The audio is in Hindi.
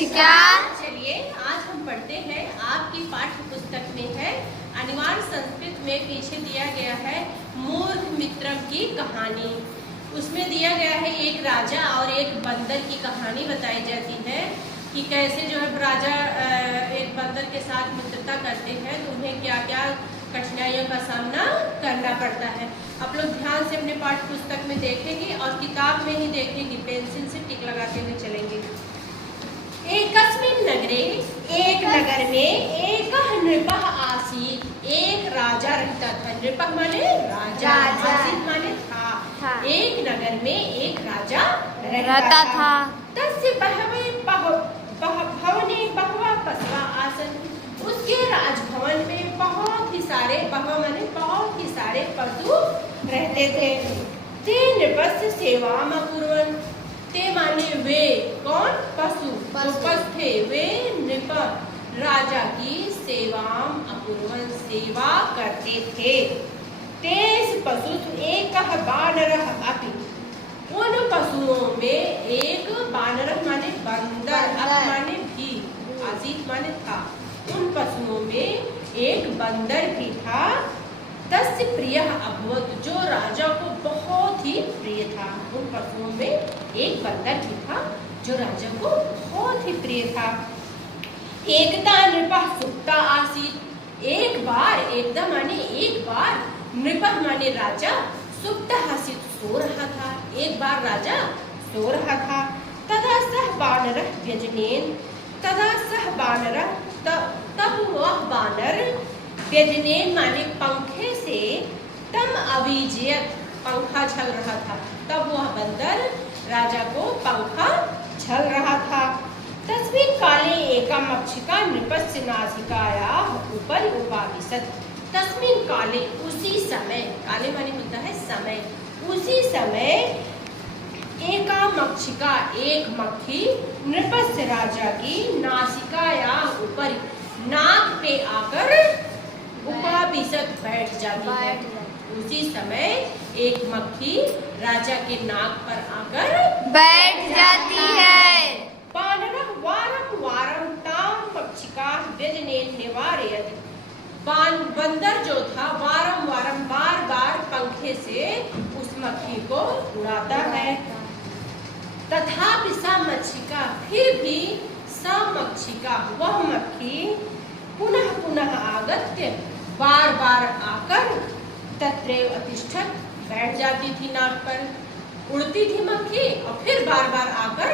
मक्षिका। चलिए आज हम पढ़ते हैं, आपकी पाठ्य पुस्तक में है अनिवार्य संस्कृत में पीछे दिया गया है मूर्ख मित्रम की कहानी। उसमें दिया गया है एक राजा और एक बंदर की कहानी बताई जाती है कि कैसे जो है राजा एक बंदर के साथ मित्रता करते हैं तो उन्हें क्या क्या कठिनाइयों का सामना करना पड़ता है। आप लोग ध्यान से अपने पाठ्य पुस्तक में देखेंगे और किताब में ही देखेंगे, पेंसिल से टिक लगाते हुए चलेंगे। एकस्मिन् नगरे, एक नगर में एक नृपः आसीत्, एक राजा रहता था। नृपः माने राजा, आसीत् माने था। एक नगर में एक राजा रहता था। तस्य भवने बहवः पशवः आसन्, उसके राजभवन में बहुत ही सारे, बहवः माने बहुत ही सारे पशु रहते थे। ते नृपस्य सेवाम् अकुर्वन्, ते माने वे, कौन? पशु थे वे नृप राजा की सेवाम अकुर्वन्, सेवा करते थे। तेस पशुषु एकः बानरः अपि, उन पशुओं में एक बानर माने बंदर, माने भी, आसीत माने था, उन पशुओं में एक बंदर भी था। तस्य प्रियः अभवत्, जो राजा को बहुत ही प्रिय था। उन पशुओं में एक बंदर भी था जो राजा को बहुत ही प्रिय था। एकदा नृपः सुप्ता आसीत्, एक बार, एकदम माने एक बार, नृपः माने राजा, सुप्तः आसीत् सो रहा था। एक बार राजा सो रहा था। तदा सः बानरः व्यजनेन, तदा सः बानरः, तब वह बानर, व्यजनेन माने पंखे से, तम अभिजयत, पंखा झल रहा था। तब वह बंदर राजा को पंखा झल रहा था। तस्मिन् काले एका मक्षिका नृपस्य नासिकायाः उपरि उपाविशत्, तस्मिन् काले, उसी समय, काले माने होता है समय, उसी समय एका मक्षिका, एक मक्खी, नृपस्य राजा की नासिकायाः उपरि, नाक पे आकर, उपाविशत् बैठ जाती है। उसी समय एक मक्खी राजा के नाक पर आकर बैठ जाती है। बानरः वारं वारं तां मक्षिकाः व्यजनेन निवारयति, बंदर जो था वारं वारं, बार बार पंखे से उस मक्खी को उड़ाता है। तथापि सा मक्षिका, फिर भी सा मक्षिका, वह मक्खी, पुनः पुनः आगत्य, बार बार आकर, तत्रैव अतिष्ठत्, बैठ जाती थी नाक पर। उड़ती थी मक्खी और फिर बार बार आकर